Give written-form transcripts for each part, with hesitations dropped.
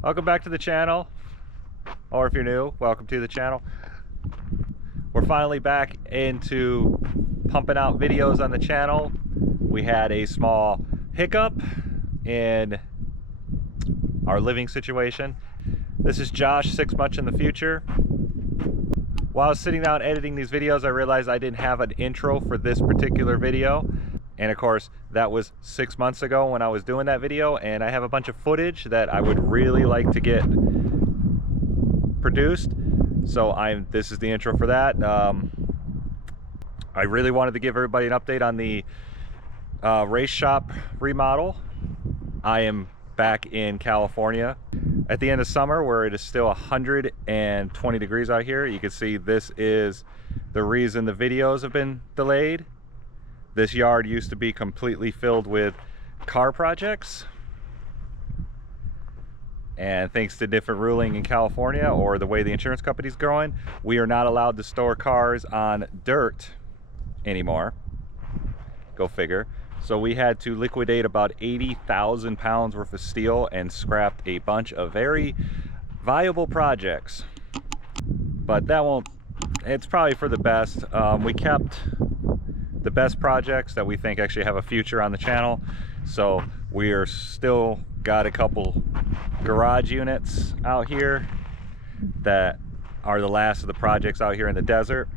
Welcome back to the channel, or if you're new, welcome to the channel. We're finally back into pumping out videos on the channel. We had a small hiccup in our living situation. This is Josh, 6 months in the future. While I was sitting down editing these videos, I realized I didn't have an intro for this particular video. And of course, that was 6 months ago when I was doing that video, and I have a bunch of footage that I would really like to get produced. So this is the intro for that. I really wanted to give everybody an update on the race shop remodel. I am back in California at the end of summer, where it is still 120 degrees out here. You can see this is the reason the videos have been delayed. This yard used to be completely filled with car projects, and thanks to different ruling in California, or the way the insurance company's growing, we are not allowed to store cars on dirt anymore. Go figure. So we had to liquidate about 80,000 pounds worth of steel and scrapped a bunch of very viable projects. But that won't, it's probably for the best. We kept the best projects that we think actually have a future on the channel. So we are still got a couple garage units out here that are the last of the projects out here in the desert.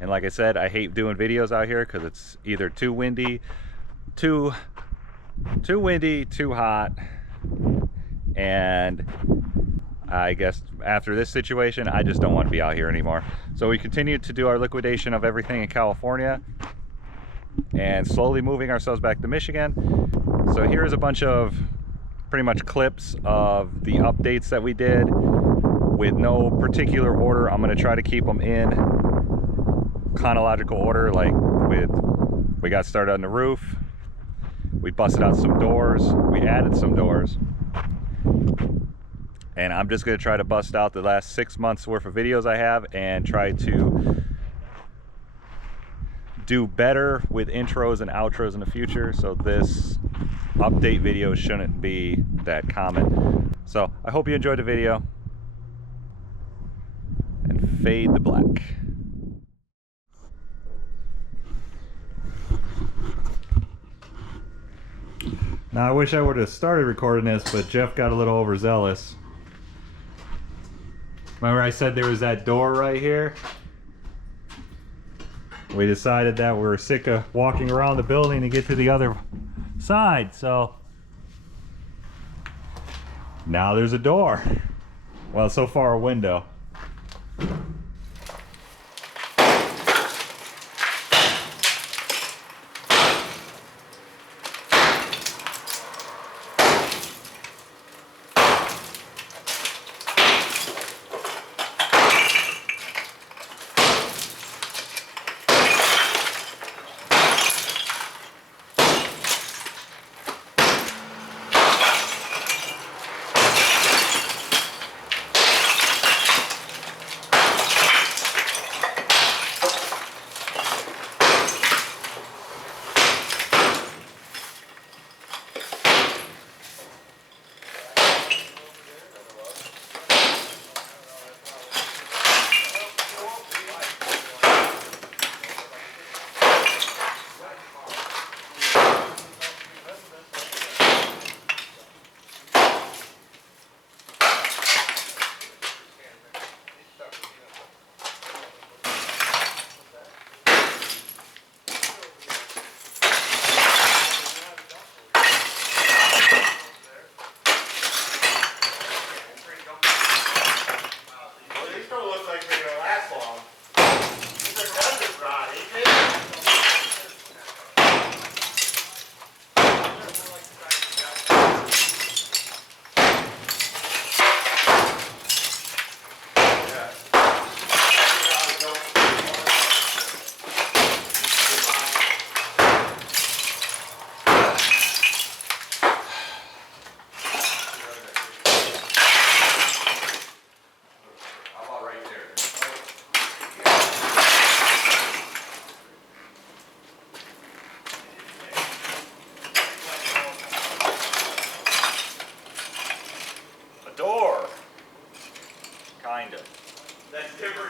And like I said, I hate doing videos out here because it's either too windy, too hot, and I guess after this situation, I just don't want to be out here anymore. So we continue to do our liquidation of everything in California and slowly moving ourselves back to Michigan. So here's a bunch of pretty much clips of the updates that we did with no particular order. I'm going to try to keep them in chronological order. Like we got started on the roof, we busted out some doors, we added some doors. And I'm just going to try to bust out the last 6 months worth of videos I have and try to do better with intros and outros in the future. So this update video shouldn't be that common. So I hope you enjoyed the video, and fade the black. Now I wish I would have started recording this, but Jeff got a little overzealous. Remember I said there was that door right here? We decided that we were sick of walking around the building to get to the other side, so now there's a door. Well, so far a window. behind him. That's different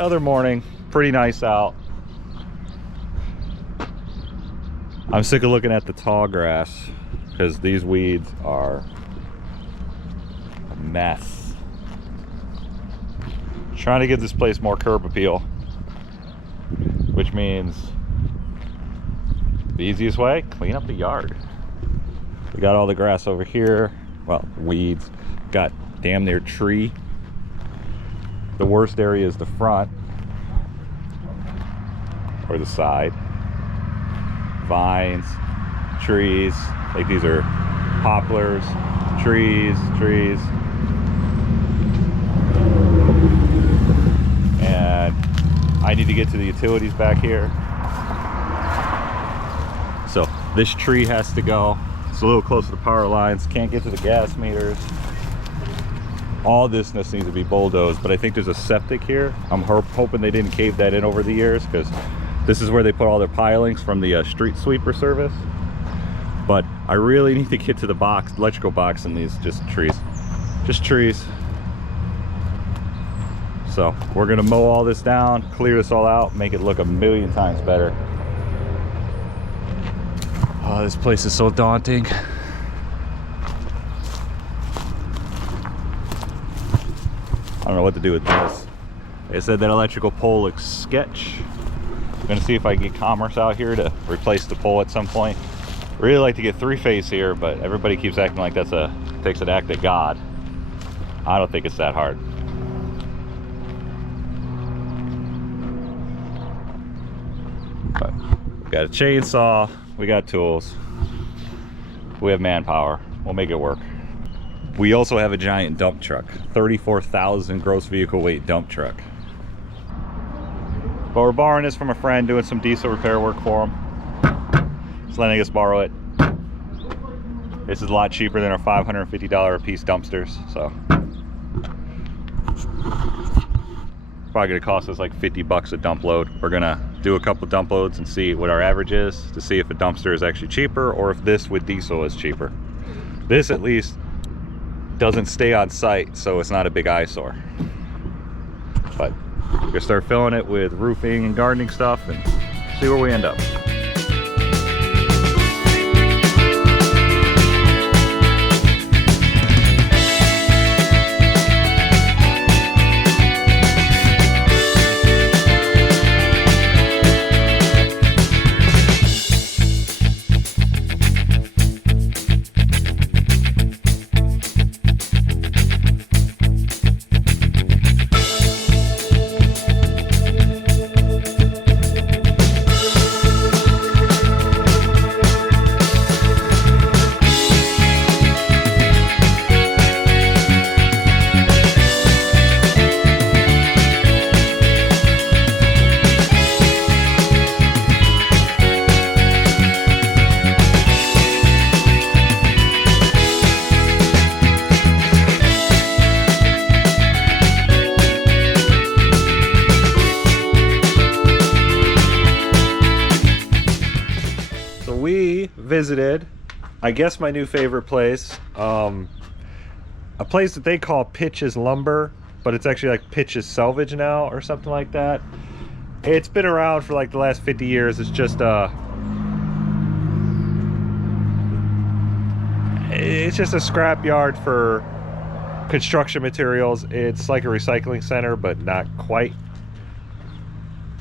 Another morning, pretty nice out. I'm sick of looking at the tall grass because these weeds are a mess. Trying to give this place more curb appeal, which means the easiest way, clean up the yard. We got all the grass over here, well, weeds, got damn near tree. The worst area is the front or the side. Vines, trees, like these are poplars, trees. And I need to get to the utilities back here. So this tree has to go. It's a little close to the power lines, can't get to the gas meters. All this needs to be bulldozed, but I think there's a septic here. I'm hoping they didn't cave that in over the years, because this is where they put all their pilings from the street sweeper service. But I really need to get to the box, electrical box, and these just trees. So we're gonna mow all this down, clear this all out, make it look a million times better. Oh, this place is so daunting. I don't know what to do with this. They said that electrical pole looks sketch. I'm gonna see if I can get Commerce out here to replace the pole at some point. Really like to get three-phase here, but everybody keeps acting like takes an act of God. I don't think it's that hard. But we got a chainsaw, we got tools, we have manpower. We'll make it work. We also have a giant dump truck, 34,000 gross vehicle weight dump truck. But we're borrowing this from a friend, doing some diesel repair work for him. He's letting us borrow it. This is a lot cheaper than our $550 a piece dumpsters, so. Probably gonna cost us like 50 bucks a dump load. We're gonna do a couple dump loads and see what our average is, to see if a dumpster is actually cheaper or if this with diesel is cheaper. This at least doesn't stay on site, so it's not a big eyesore. But we're gonna start filling it with roofing and gardening stuff and see where we end up. Visited, I guess, my new favorite place, a place that they call Pitch's Lumber, but it's actually like Pitch's Salvage now or something like that. It's been around for like the last 50 years. It's just it's just a scrap yard for construction materials. It's like a recycling center, but not quite.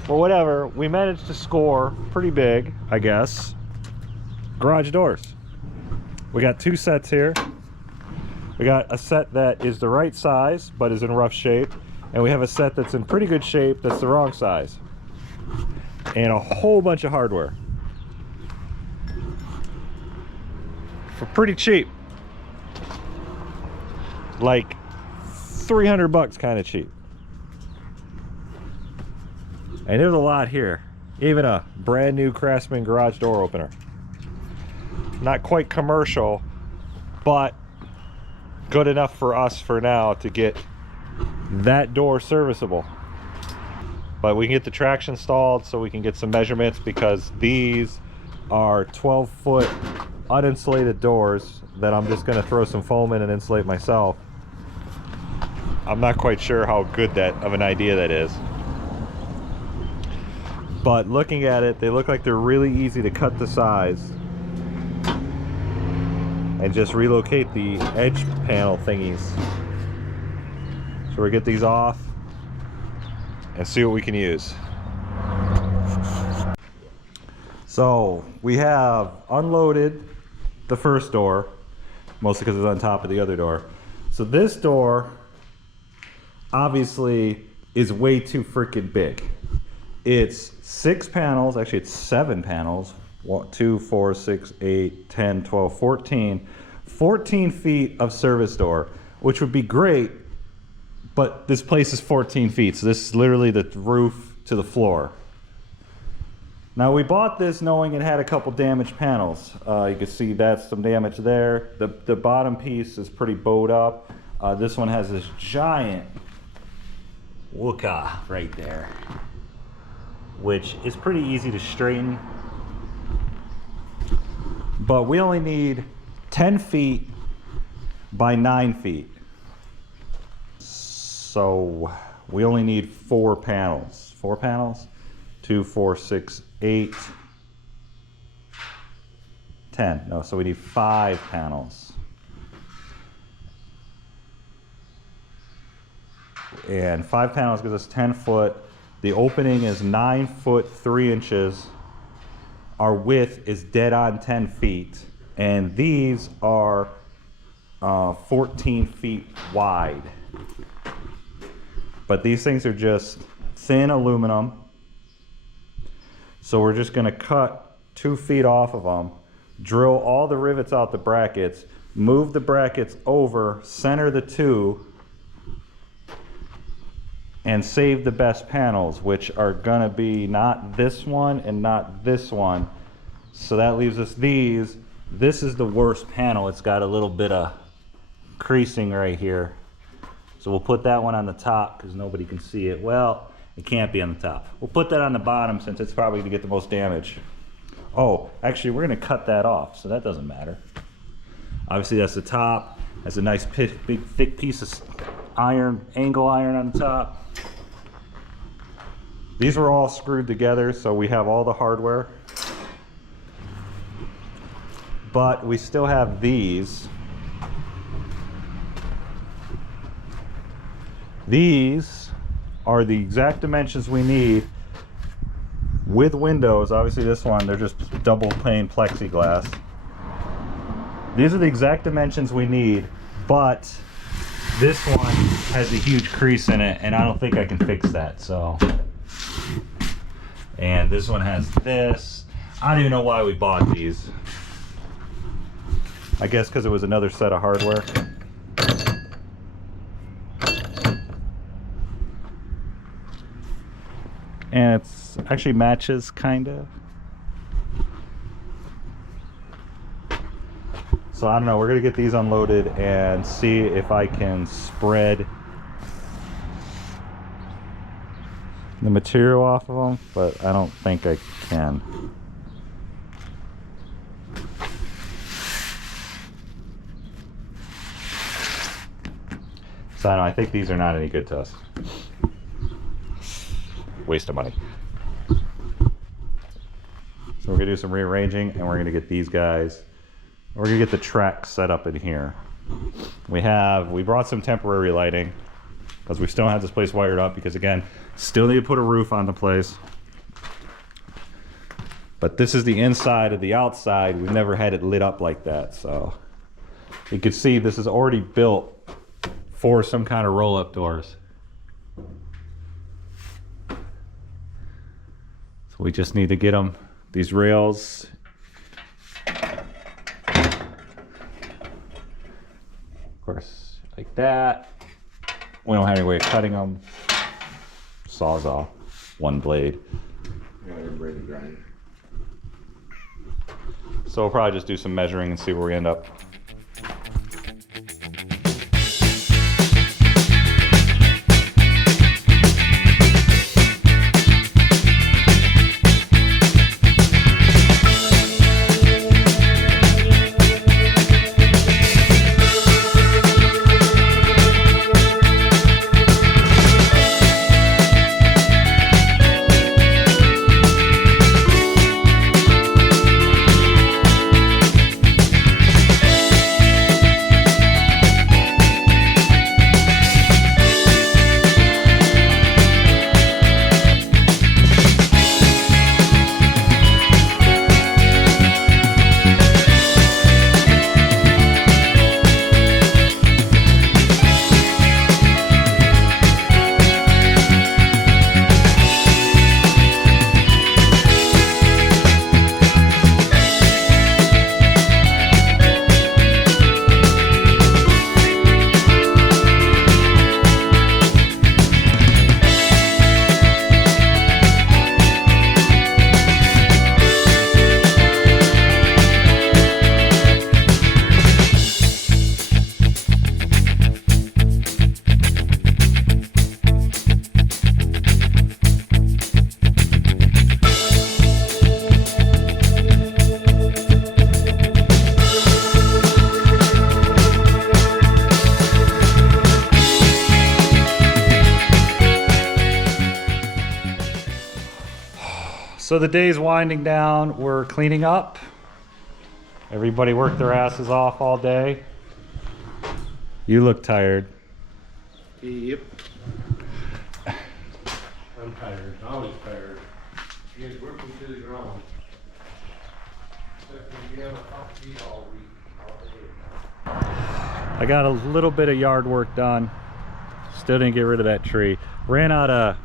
Well, whatever, we managed to score pretty big, I guess. Garage doors. We got 2 sets here. We got a set that is the right size, but is in rough shape. And we have a set that's in pretty good shape, that's the wrong size. And a whole bunch of hardware. For pretty cheap. Like 300 bucks kind of cheap. And there's a lot here. Even a brand new Craftsman garage door opener. Not quite commercial, but good enough for us for now to get that door serviceable. But we can get the traction installed so we can get some measurements, because these are 12-foot uninsulated doors that I'm just going to throw some foam in and insulate myself. I'm not quite sure how good of an idea that is. But looking at it, they look like they're really easy to cut to size and just relocate the edge panel thingies. So we get these off and see what we can use. So we have unloaded the first door, mostly because it's on top of the other door. So this door obviously is way too freaking big. It's 6 panels, actually it's 7 panels. 1, 2, 4, 6, 8, 10, 12, 14. 14 feet of service door, which would be great, but this place is 14 feet. So this is literally the roof to the floor. Now we bought this knowing it had a couple damaged panels. You can see that's some damage there. The bottom piece is pretty bowed up. This one has this giant wooka right there, which is pretty easy to straighten. But we only need 10 feet by 9 feet. So we only need 4 panels. 4 panels? 2, 4, 6, 8, 10. No, so we need 5 panels. And 5 panels gives us 10 foot. The opening is 9 foot 3 inches. Our width is dead on 10 feet. And these are 14 feet wide. But these things are just thin aluminum. So we're just gonna cut 2 feet off of them, drill all the rivets out the brackets, move the brackets over, center the 2, and save the best panels, which are gonna be not this one and not this one. So that leaves us these. This is the worst panel. It's got a little bit of creasing right here. So we'll put that one on the top because nobody can see it. Well, it can't be on the top. We'll put that on the bottom since it's probably gonna get the most damage. Oh, actually we're gonna cut that off, so that doesn't matter. Obviously that's the top. That's a nice big thick piece of iron, angle iron on the top. These were all screwed together, so we have all the hardware. But we still have these. These are the exact dimensions we need with windows. Obviously this one, they're just double pane plexiglass. These are the exact dimensions we need, but this one has a huge crease in it and I don't think I can fix that, so. And this one has this. I don't even know why we bought these. I guess because it was another set of hardware. And it's actually matches kind of. So I don't know, we're gonna get these unloaded and see if I can spread the material off of them, but I don't think I can. So I don't know, I think these are not any good to us. Waste of money. So we're gonna do some rearranging and we're gonna get these guys We're gonna get the track set up in here. We brought some temporary lighting because we still don't have this place wired up, because again, still need to put a roof on the place. But this is the inside of the outside. We've never had it lit up like that. So you can see this is already built for some kind of roll-up doors. So we just need to get them, these rails. Of course, like that. We don't have any way of cutting them. Sawzall, one blade. So we'll probably just do some measuring and see where we end up. So the day's winding down. We're cleaning up. Everybody worked their asses off all day. You look tired. Yep. I'm tired. I'm always tired. You guys working to the ground. I got a little bit of yard work done. Still didn't get rid of that tree. Ran out of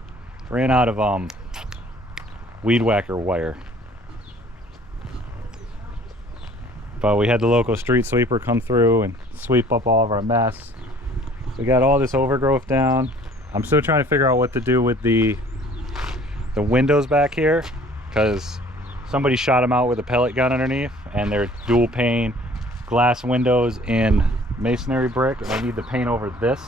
weed whacker wire. But we had the local street sweeper come through and sweep up all of our mess. We got all this overgrowth down. I'm still trying to figure out what to do with the windows back here, because somebody shot them out with a pellet gun underneath, and they're dual pane glass windows in masonry brick, and I need to paint over this.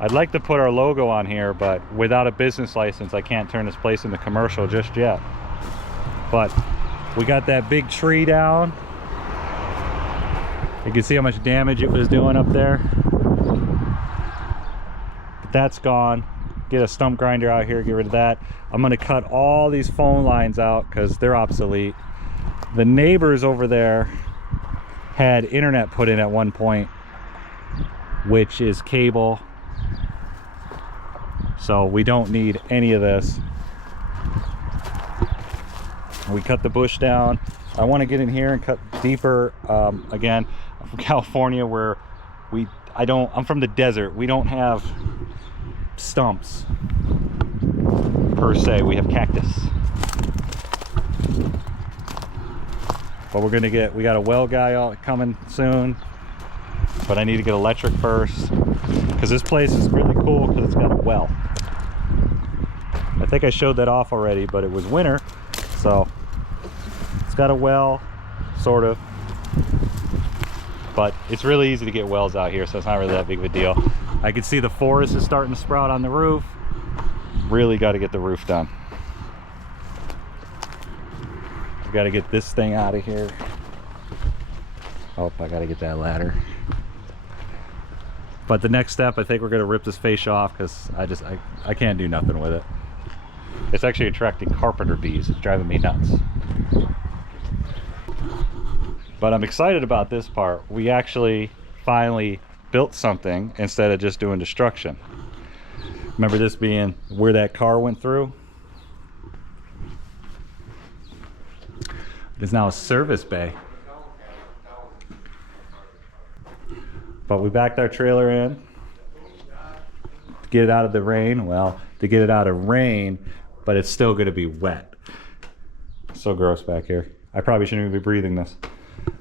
I'd like to put our logo on here, but without a business license, I can't turn this place into commercial just yet. But we got that big tree down. You can see how much damage it was doing up there. But that's gone. Get a stump grinder out here, get rid of that. I'm gonna cut all these phone lines out because they're obsolete. The neighbors over there had internet put in at one point, which is cable. So we don't need any of this. We cut the bush down. I want to get in here and cut deeper. Again, I'm from California, where I'm from the desert. We don't have stumps per se. We have cactus. But we got a well guy coming soon. But I need to get electric first, because this place is really cool because it's got a well. I think I showed that off already, but it was winter, so it's got a well, sort of. But it's really easy to get wells out here, so it's not really that big of a deal. I can see the forest is starting to sprout on the roof. Really got to get the roof done. I've got to get this thing out of here. Oh, I got to get that ladder. But the next step, I think we're going to rip this fascia off, because I can't do nothing with it. It's actually attracting carpenter bees. It's driving me nuts. But I'm excited about this part. We actually finally built something instead of just doing destruction. Remember this being where that car went through? There's now a service bay. But we backed our trailer in to get it out of the rain. Well, to get it out of rain, but it's still going to be wet. So gross back here. I probably shouldn't even be breathing this.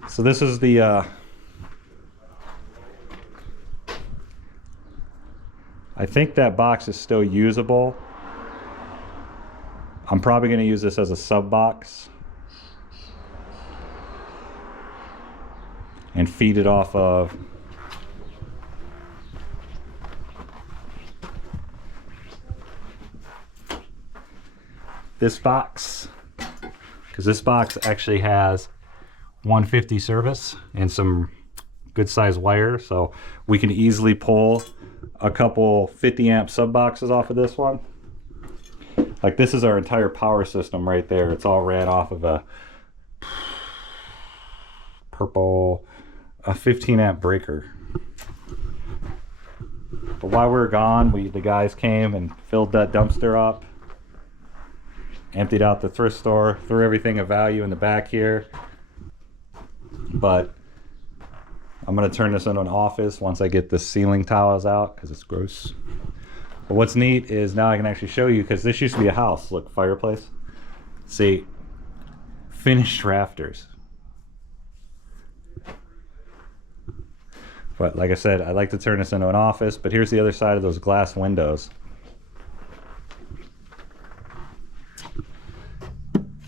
So this is the I think that box is still usable. I'm probably going to use this as a sub box and feed it off of this box, because this box actually has 150 service and some good size wire, so we can easily pull a couple 50 amp sub boxes off of this one. Like this is our entire power system right there. It's all ran off of a 15 amp breaker. But while we were gone, the guys came and filled that dumpster up, emptied out the thrift store, threw everything of value in the back here. But I'm gonna turn this into an office once I get the ceiling tiles out, because it's gross. But what's neat is now I can actually show you, because this used to be a house. Look, fireplace. See, finished rafters. But like I said, I'd like to turn this into an office, but here's the other side of those glass windows.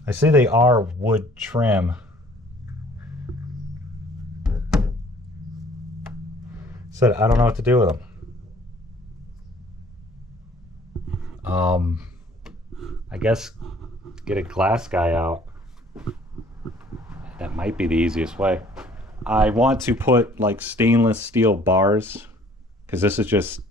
I see they are wood trim. Said I don't know what to do with them. I guess get a glass guy out. That might be the easiest way. I want to put like stainless steel bars, because this is just,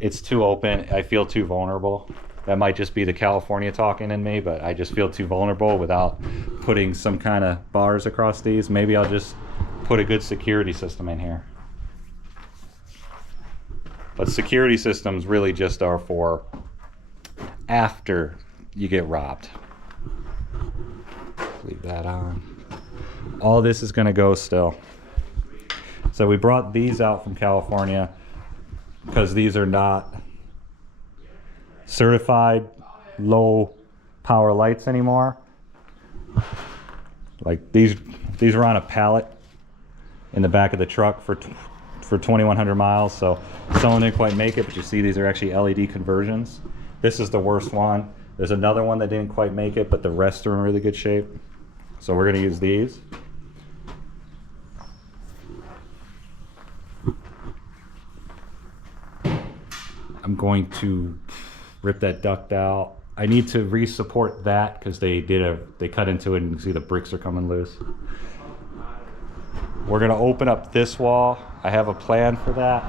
it's too open. I feel too vulnerable. That might just be the California talking in me, but I just feel too vulnerable without putting some kind of bars across these. Maybe I'll just put a good security system in here. But security systems really just are for after you get robbed. Leave that on. All this is gonna go still. So we brought these out from California because these are not certified low power lights anymore. Like these were on a pallet in the back of the truck for 2,100 miles, so someone didn't quite make it, but you see these are actually LED conversions. This is the worst one. There's another one that didn't quite make it, but the rest are in really good shape. So we're gonna use these. I'm going to rip that duct out. I need to re-support that because they cut into it and you can see the bricks are coming loose. We're gonna open up this wall. I have a plan for that.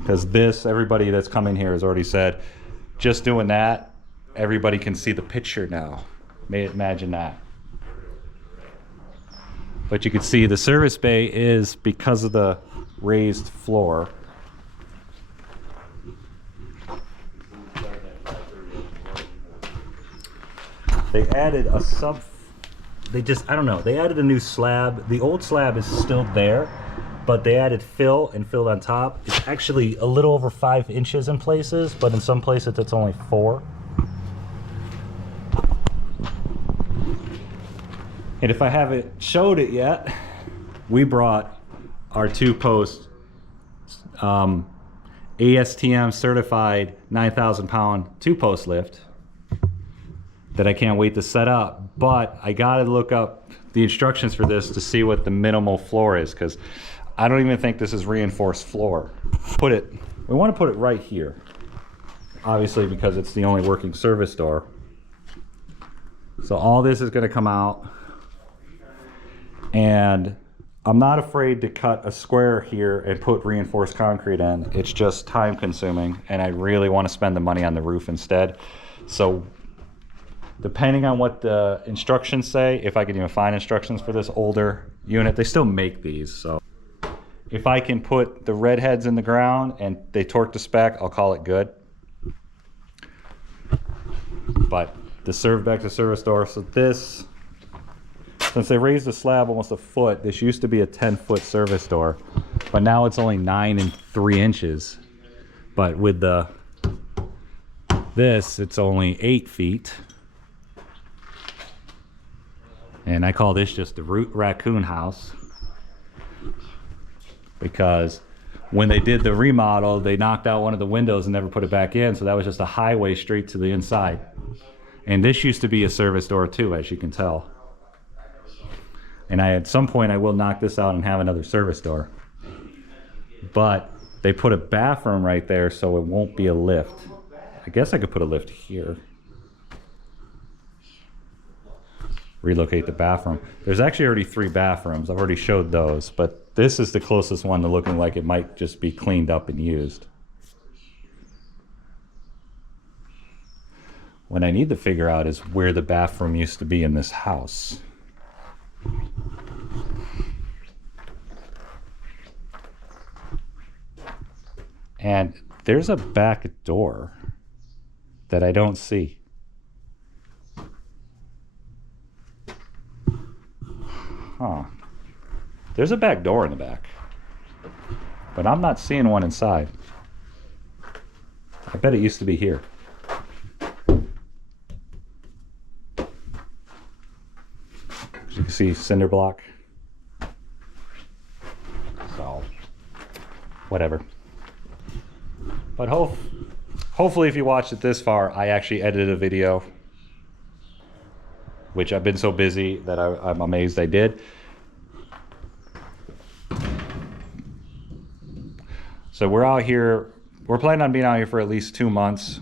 Because this, everybody that's coming here has already said, just doing that, everybody can see the picture now. Imagine that. But you can see the service bay is, because of the raised floor, they added a I don't know, they added a new slab. The old slab is still there, but they added fill and filled on top. It's actually a little over 5 inches in places, but in some places it's only 4. And if I haven't showed it yet, we brought our 2-post ASTM certified 9,000 pound 2-post lift that I can't wait to set up. But I gotta look up the instructions for this to see what the minimal floor is, because I don't even think this is reinforced floor. We want to put it right here, obviously, because it's the only working service door. So all this is going to come out, and I'm not afraid to cut a square here and put reinforced concrete in. It's just time consuming, and I really want to spend the money on the roof instead. So depending on what the instructions say, if I can even find instructions for this older unit, they still make these, so if I can put the red heads in the ground and they torque the spec, I'll call it good. But the back to service door, so this, since they raised the slab almost a foot, this used to be a 10-foot service door, but now it's only 9 3/8. But with this, it's only 8 feet. And I call this just the raccoon house, because when they did the remodel, they knocked out one of the windows and never put it back in, so that was just a highway straight to the inside. And this used to be a service door too, as you can tell. And at some point I will knock this out and have another service door. But they put a bathroom right there, so it won't be a lift. I guess I could put a lift here. Relocate the bathroom. There's actually already 3 bathrooms. I've already showed those, but this is the closest one to looking like it might just be cleaned up and used. What I need to figure out is where the bathroom used to be in this house. And there's a back door that I don't see. Huh. There's a back door in the back, but I'm not seeing one inside. I bet it used to be here. As you can see, cinder block. So, whatever. But hopefully if you watched it this far, I actually edited a video, which I've been so busy that I'm amazed I did. So we're out here, we're planning on being out here for at least 2 months.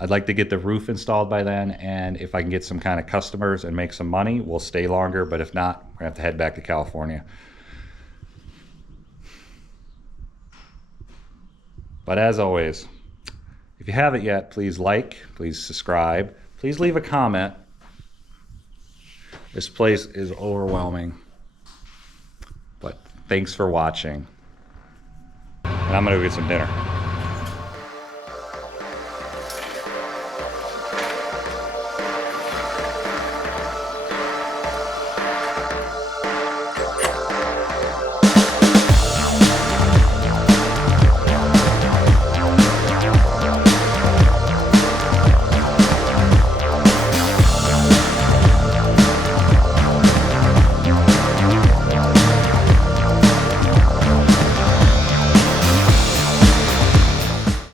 I'd like to get the roof installed by then, and if I can get some kind of customers and make some money, we'll stay longer, but if not, we're gonna have to head back to California. But as always, if you haven't yet, please like, please subscribe, please leave a comment. This place is overwhelming, but thanks for watching. And I'm gonna go get some dinner.